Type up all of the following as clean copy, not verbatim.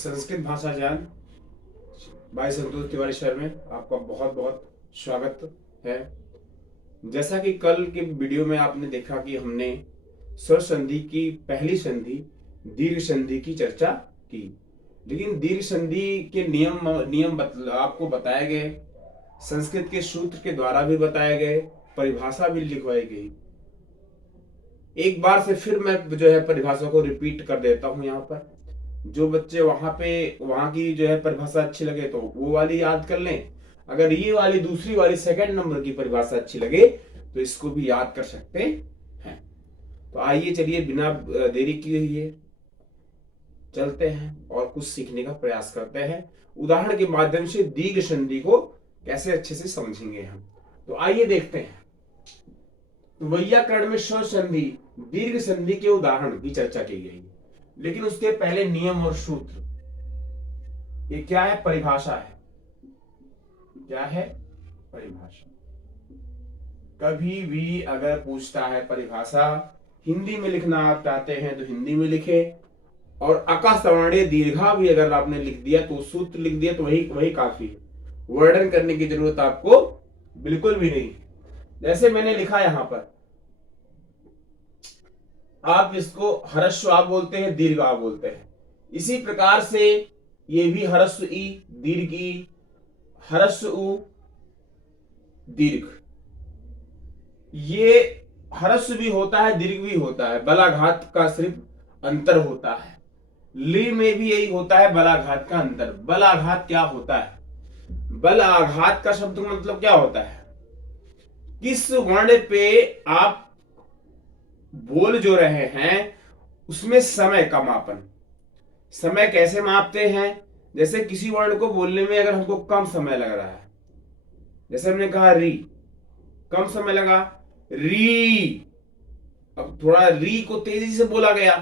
संस्कृत भाषा ज्ञान भाई संतोष तिवारी सर में आपका बहुत बहुत स्वागत है। जैसा कि कल के वीडियो में आपने देखा कि हमने स्वर संधि की पहली संधि दीर्घ संधि की चर्चा की, लेकिन दीर्घ संधि के नियम आपको बताए गए, संस्कृत के सूत्र के द्वारा भी बताए गए, परिभाषा भी लिखवाई गई। एक बार से फिर मैं जो है परिभाषा को रिपीट कर देता हूं। यहाँ पर जो बच्चे वहां की जो है परिभाषा अच्छी लगे तो वो वाली याद कर लें, अगर ये वाली दूसरी वाली सेकंड नंबर की परिभाषा अच्छी लगे तो इसको भी याद कर सकते हैं। तो आइए चलिए बिना देरी किए चलते हैं और कुछ सीखने का प्रयास करते हैं। उदाहरण के माध्यम से दीर्घ संधि को कैसे अच्छे से समझेंगे हम। तो आइए देखते हैं। तो वैयाकरण में स्वर संधि दीर्घ संधि के उदाहरण की चर्चा की गई, लेकिन उसके पहले नियम और सूत्र। ये क्या है? परिभाषा है। क्या है? परिभाषा। कभी भी अगर पूछता है परिभाषा, हिंदी में लिखना आप चाहते हैं तो हिंदी में लिखे, और अकासवर्णीय दीर्घा भी अगर आपने लिख दिया तो सूत्र लिख दिया तो वही काफी है। वर्णन करने की जरूरत आपको बिल्कुल भी नहीं। जैसे मैंने लिखा यहां पर, आप इसको ह्रस्व आ बोलते हैं, दीर्घ आ बोलते हैं। इसी प्रकार से ये भी ह्रस्व ई, दीर्घ ई, ह्रस्व उ, दीर्घ। ये ह्रस्व भी होता है, दीर्घ भी होता है, बलाघात का सिर्फ अंतर होता है। ली में भी यही होता है, बलाघात का अंतर। बलाघात क्या होता है? बल आघात का शब्द का मतलब क्या होता है? किस वर्ण पे आप बोल जो रहे हैं उसमें समय का मापन। समय कैसे मापते हैं? जैसे किसी वर्ण को बोलने में अगर हमको कम समय लग रहा है, जैसे हमने कहा री, कम समय लगा, री। अब थोड़ा री को तेजी से बोला गया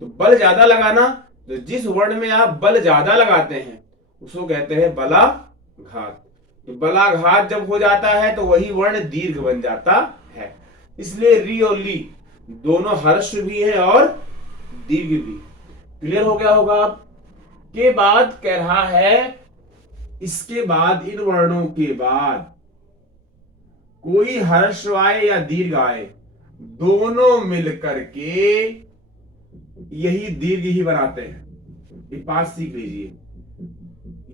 तो बल ज्यादा लगा ना, तो जिस वर्ण में आप बल ज्यादा लगाते हैं उसको कहते हैं बलाघात। तो बलाघात जब हो जाता है तो वही वर्ण दीर्घ बन जाता है। इसलिए री और ली दोनों ह्रस्व भी है और दीर्घ भी। क्लियर हो गया होगा आप? के बाद कह रहा है, इसके बाद इन वर्णों के बाद कोई ह्रस्व आए या दीर्घ आए, दोनों मिलकर के यही दीर्घ ही बनाते हैं। ये पांच सीख लीजिए।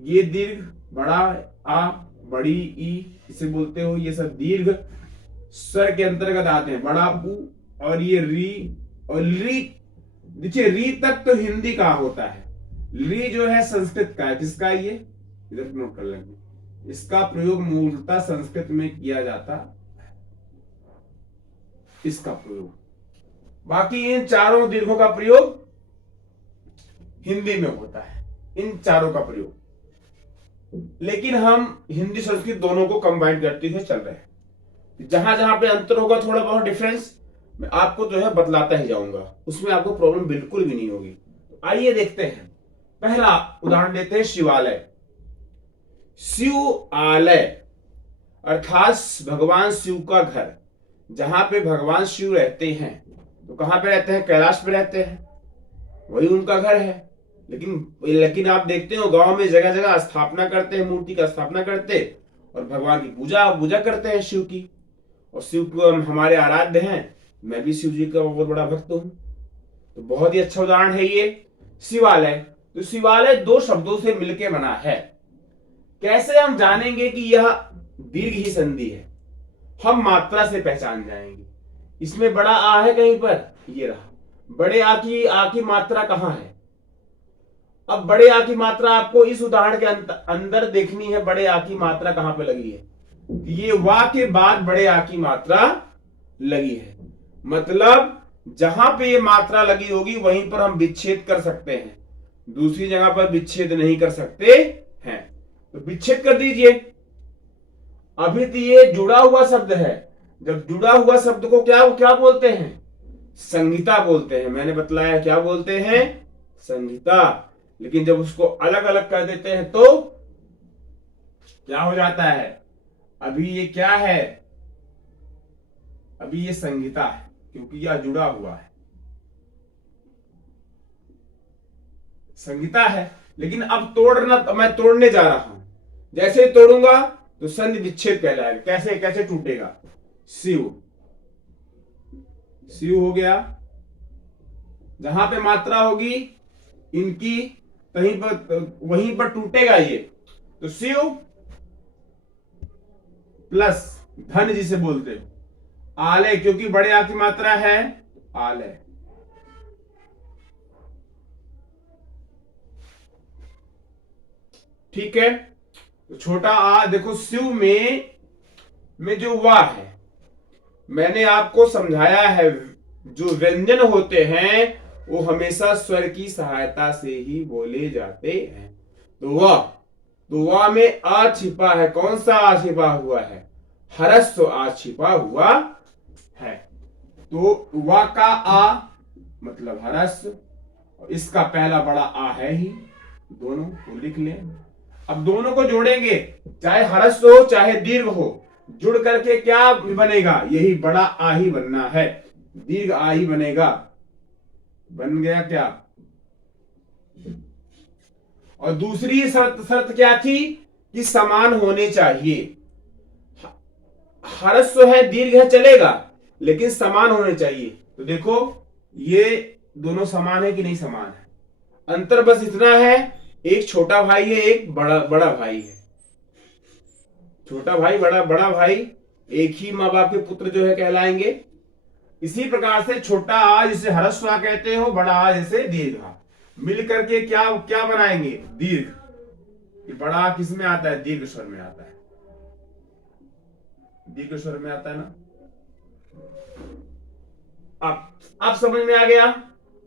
ये दीर्घ, बड़ा आ, बड़ी ई, इसे बोलते हो, ये सब दीर्घ स्वर के अंतर्गत आते हैं। बड़ा ऊ और ये री, और री देखिए, री तक तो हिंदी का होता है, री जो है संस्कृत का है। किसका है ये? इधर नोट कर लेंगे। इसका प्रयोग मूलतः संस्कृत में किया जाता है, इसका प्रयोग। बाकी इन चारों दीर्घों का प्रयोग हिंदी में होता है, इन चारों का प्रयोग। लेकिन हम हिंदी संस्कृत दोनों को कंबाइन करते हुए चल रहे हैं। जहां जहां पे अंतर होगा, थोड़ा बहुत डिफरेंस, मैं आपको जो है बतलाता ही जाऊंगा, उसमें आपको प्रॉब्लम बिल्कुल भी नहीं होगी। तो आइए देखते हैं। पहला उदाहरण देते हैं, शिवालय। शिवालय अर्थात भगवान शिव का घर। जहां पे भगवान शिव रहते हैं तो कहां पे रहते हैं? कैलाश पे रहते हैं, वही उनका घर है। लेकिन आप देखते हो गांव में जगह जगह स्थापना करते हैं, मूर्ति का स्थापना करते और भगवान की पूजा करते हैं, शिव की। और शिव को हमारे आराध्य हैं। मैं भी शिव जी का बहुत बड़ा भक्त हूं। तो बहुत ही अच्छा उदाहरण है ये शिवालय। तो शिवालय दो शब्दों से मिलके बना है। कैसे हम जानेंगे कि यह दीर्घ ही संधि है? हम मात्रा से पहचान जाएंगे। इसमें बड़ा आ है कहीं पर, ये रहा। बड़े आ की मात्रा कहां है? अब बड़े आ की मात्रा आपको इस उदाहरण के अंदर देखनी है। बड़े आ की मात्रा कहां पे लगी है? ये वा के बाद बड़े आ की मात्रा लगी है। मतलब जहां पे ये मात्रा लगी होगी वहीं पर हम विच्छेद कर सकते हैं, दूसरी जगह पर विच्छेद नहीं कर सकते हैं। तो विच्छेद कर दीजिए। अभी तो ये जुड़ा हुआ शब्द है। जब जुड़ा हुआ शब्द को क्या बोलते हैं? संहिता बोलते हैं। मैंने बतलाया क्या बोलते हैं? संहिता। लेकिन जब उसको अलग अलग कर देते हैं तो क्या हो जाता है? अभी ये क्या है? अभी ये संहिता है, क्योंकि यह जुड़ा हुआ है, संहिता है। लेकिन अब तोड़ना तो मैं तोड़ने जा रहा हूं, जैसे ही तोड़ूंगा तो संधि विच्छेद कहलाएगा। कैसे कैसे टूटेगा? शिव, शिव हो गया, जहां पे मात्रा होगी इनकी कहीं पर वहीं पर टूटेगा ये। तो शिव प्लस धन जिसे बोलते हो, आलय, क्योंकि बड़े आ की मात्रा है आलय। ठीक है, तो छोटा आ देखो, शिव में जो वाह है, मैंने आपको समझाया है जो व्यंजन होते हैं वो हमेशा स्वर की सहायता से ही बोले जाते हैं। तो वाह में आ छिपा है। कौन सा आ छिपा हुआ है? हरस्व आ छिपा हुआ है। तो वाह का आ मतलब हरस्व, और इसका पहला बड़ा आ है ही, दोनों को लिख लें। अब दोनों को जोड़ेंगे, चाहे हरस्व हो चाहे दीर्घ हो, जुड़ करके क्या बनेगा? यही बड़ा आ ही बनना है, दीर्घ आ ही बनेगा। बन गया क्या? और दूसरी शर्त क्या थी कि समान होने चाहिए। हरस्व है दीर्घ है चलेगा, लेकिन समान होने चाहिए। तो देखो ये दोनों समान है कि नहीं समान है? अंतर बस इतना है, एक छोटा भाई है, एक बड़ा भाई है। छोटा भाई बड़ा भाई एक ही माँ बाप के पुत्र जो है कहलाएंगे। इसी प्रकार से छोटा आ जिसे हरस्व आ कहते हो, बड़ा आ जैसे दीर्घ आ, मिल करके क्या क्या बनाएंगे? दीर्घ। ये बड़ा आ किस में आता है? दीर्घ स्वर में आता है, दीर्घ स्वर में आता है ना। अब समझ में आ गया।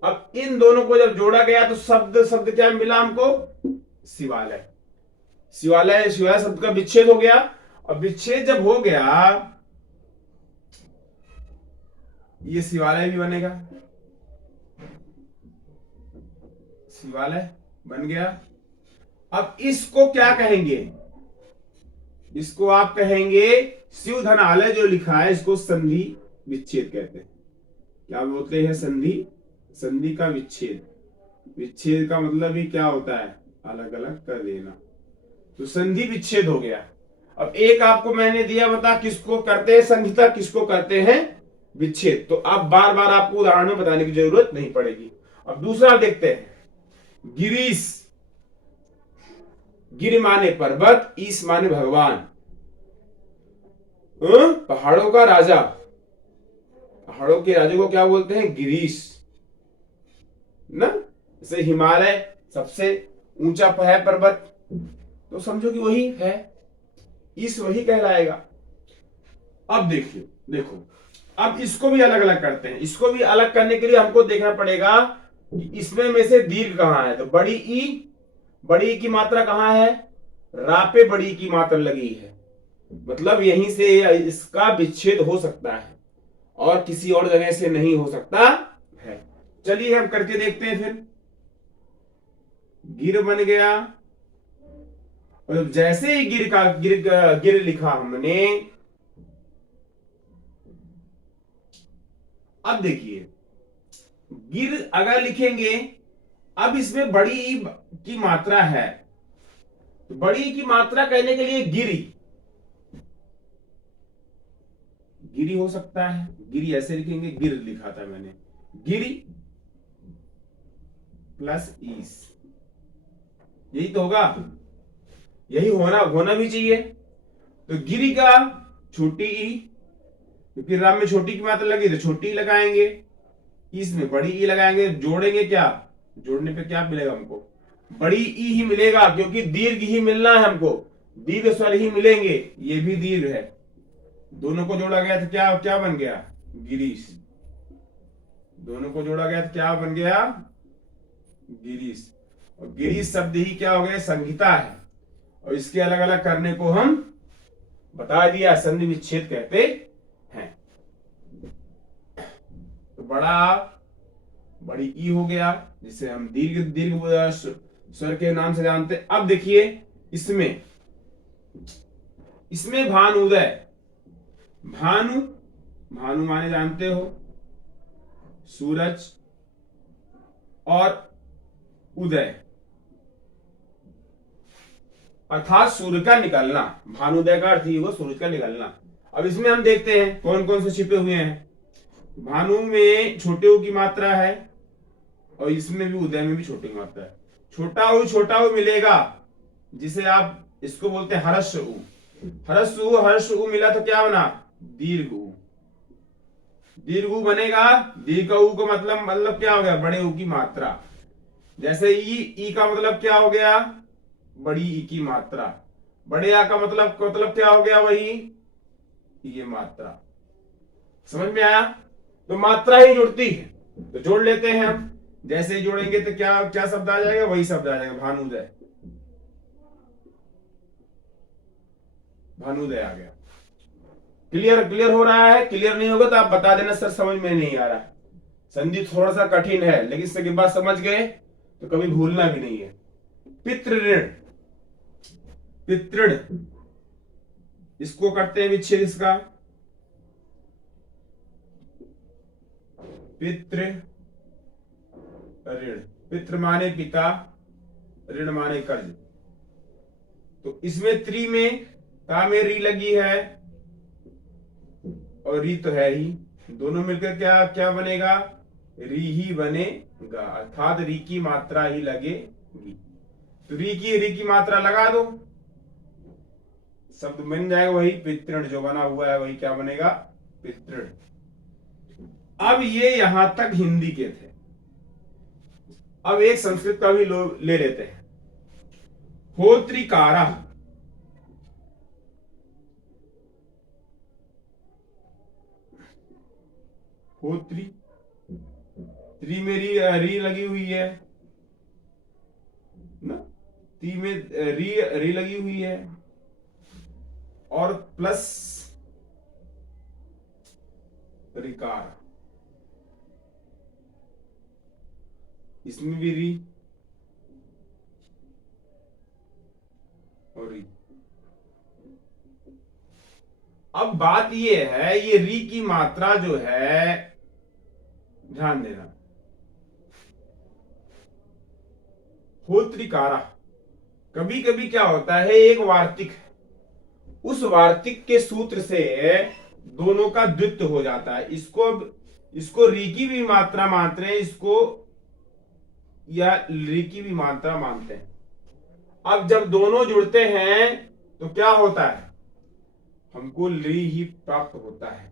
अब इन दोनों को जब जोड़ा गया तो शब्द शब्द क्या मिला हमको? शिवालय। शिवालय शिवालय शब्द का विच्छेद हो गया। और विच्छेद जब हो गया, ये शिवालय भी बनेगा, शिवालय बन गया। अब इसको क्या कहेंगे? इसको आप कहेंगे शिव धन आलय, जो लिखा है इसको संधि विच्छेद कहते हैं। क्या बोलते हैं? संधि, संधि का विच्छेद। विच्छेद का मतलब ही क्या होता है? अलग अलग कर देना। तो संधि विच्छेद हो गया। अब एक आपको मैंने दिया, बता किसको करते हैं संधिता, किसको करते हैं विच्छेद। तो अब बार बार आपको उदाहरण में बताने की जरूरत नहीं पड़ेगी। अब दूसरा देखते हैं, गिरीश। गिर माने पर्वत, ईश माने भगवान, पहाड़ों का राजा। पहाड़ों के राजा को क्या बोलते हैं? गिरीश ना। जैसे हिमालय सबसे ऊंचा है पर्वत, तो समझो कि वही है, ईश वही कहलाएगा। अब देखिए, देखो अब इसको भी अलग अलग करते हैं। इसको भी अलग करने के लिए हमको देखना पड़ेगा कि इसमें में से दीर्घ कहां है। तो बड़ी ई की मात्रा कहां है? रा पे बड़ी ई की मात्रा लगी है, मतलब यहीं से इसका विच्छेद हो सकता है और किसी और जगह से नहीं हो सकता है। चलिए हम करके देखते हैं फिर। गिर बन गया, और जैसे ही गिर लिखा हमने, अब देखिए गिर अगर लिखेंगे, अब इसमें बड़ी ई की मात्रा है, तो बड़ी की मात्रा कहने के लिए गिरी हो सकता है। गिरी ऐसे लिखेंगे, गिर लिखा था मैंने, गिरी प्लस ईस, यही तो होगा, यही होना भी चाहिए। तो गिरी का छोटी ई, क्योंकि राम में छोटी की मात्रा लगी तो छोटी ई लगाएंगे, इसमें बड़ी ई लगाएंगे। जोड़ेंगे क्या? जोड़ने पे क्या मिलेगा हमको? बड़ी ई ही मिलेगा, क्योंकि दीर्घ ही मिलना है हमको, दीर्घ स्वर ही मिलेंगे। ये भी दीर्घ है, दोनों को जोड़ा गया तो क्या क्या बन गया? गिरीश। दोनों को जोड़ा गया तो क्या बन गया? गिरीश। और गिरीश शब्द ही क्या हो गया? संहिता है, और इसके अलग अलग करने को हम बता दिया, संधि विच्छेद कहते हैं। तो बड़ी ई हो गया, जिसे हम दीर्घ दीर्घ स्वर के नाम से जानते। अब देखिए इसमें भानुदय, भानु माने जानते हो सूरज, और उदय अर्थात सूर्य का निकलना। भानुदय का अर्थ ही हुआ सूरज का निकलना। अब इसमें हम देखते हैं कौन कौन से छिपे हुए हैं। भानु में छोटे ऊ की मात्रा है और इसमें भी उदय में भी छोटी मात्रा है। छोटा ऊ मिलेगा जिसे आप इसको बोलते हैं हर्ष ऊ। हर्ष ऊ मिला तो क्या बना? दीर्घ ऊ। दीर्घ ऊ बनेगा। दीर्घ ऊ का मतलब क्या हो गया? बड़े ऊ की मात्रा। जैसे ई का मतलब क्या हो गया? बड़ी ई की मात्रा। बड़े आ का मतलब क्या हो गया? वही ये मात्रा। समझ में आया? तो मात्रा ही जुड़ती है तो जोड़ लेते हैं हम। जैसे ही जोड़ेंगे तो क्या क्या शब्द आ जाएगा? वही शब्द आ जाएगा, भानुदय। भानुदय आ गया। क्लियर हो रहा है? क्लियर नहीं होगा तो आप बता देना सर समझ में नहीं आ रहा। संधि थोड़ा सा कठिन है लेकिन इसके बाद समझ गए तो कभी भूलना भी नहीं है। पितृऋण, पितृण, इसको करते हैं विच्छेद इसका। पितृ ऋण, पितृ माने पिता, ऋण माने कर्ज। तो इसमें त्रि में ता में री लगी है और री तो है ही, दोनों मिलकर क्या क्या बनेगा? री ही बनेगा, अर्थात री की मात्रा ही लगेगी। तो री की मात्रा लगा दो, शब्द बन जाएगा वही पितृण। जो बना हुआ है वही क्या बनेगा? पितृण। अब ये यहां तक हिंदी के थे। अब एक संस्कृत का भी ले लेते हैं। होत्रिकारा, होत्री, त्री में री लगी हुई है ना, ती में री लगी हुई है और प्लस रिकार, इसमें भी री और री। अब बात ये है, ये री की मात्रा जो है, ध्यान देना, होत्रिकारा। कभी कभी क्या होता है, एक वार्तिक, उस वार्तिक के सूत्र से दोनों का द्वित्व हो जाता है। इसको री की भी मात्रा मानते हैं, इसको या री की भी मात्रा मानते हैं। अब जब दोनों जुड़ते हैं तो क्या होता है? हमको ली ही प्राप्त होता है।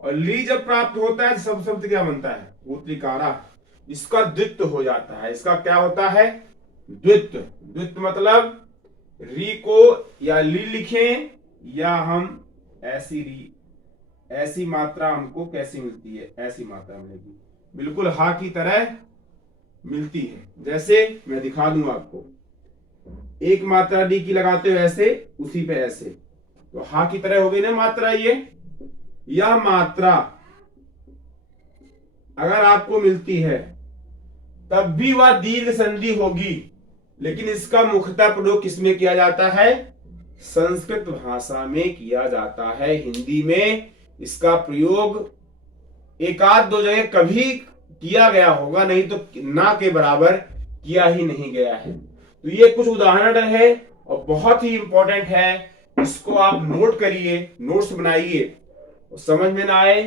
और ली जब प्राप्त होता है तो सब शब्द क्या बनता है? होत्रिकारा। इसका द्वित्व हो जाता है। इसका क्या होता है? द्वित्व। द्वित्व मतलब री को या ली लिखें या हम ऐसी री, ऐसी मात्रा हमको कैसी मिलती है? ऐसी मात्रा मिलेगी, बिल्कुल हा की तरह मिलती है। जैसे मैं दिखा दूं आपको, एक मात्रा डी की लगाते हो ऐसे, उसी पे ऐसे, तो हा की तरह हो गई ना मात्रा। यह मात्रा अगर आपको मिलती है तब भी वह दीर्घ संधि होगी, लेकिन इसका मुख्यतः प्रयोग किसमें किया जाता है? संस्कृत भाषा में किया जाता है। हिंदी में इसका प्रयोग एक आध दो जगह कभी किया गया होगा, नहीं तो ना के बराबर किया ही नहीं गया है। तो ये कुछ उदाहरण है और बहुत ही इंपॉर्टेंट है। इसको आप नोट करिए, नोट्स बनाइए। समझ में ना आए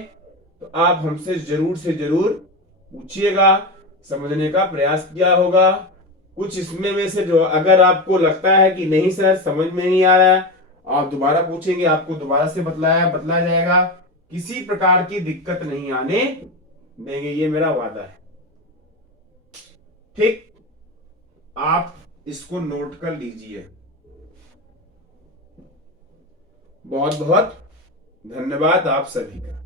तो आप हमसे जरूर से जरूर पूछिएगा, समझने का प्रयास किया होगा। कुछ इसमें में से जो अगर आपको लगता है कि नहीं सर समझ में नहीं आ रहा है, आप दोबारा पूछेंगे, आपको दोबारा से बतलाया जाएगा। किसी प्रकार की दिक्कत नहीं आने देंगे, ये मेरा वादा है। ठीक, आप इसको नोट कर लीजिए। बहुत बहुत धन्यवाद आप सभी का।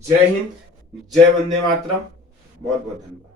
जय हिंद, जय वंदे मातरम। बहुत बहुत धन्यवाद।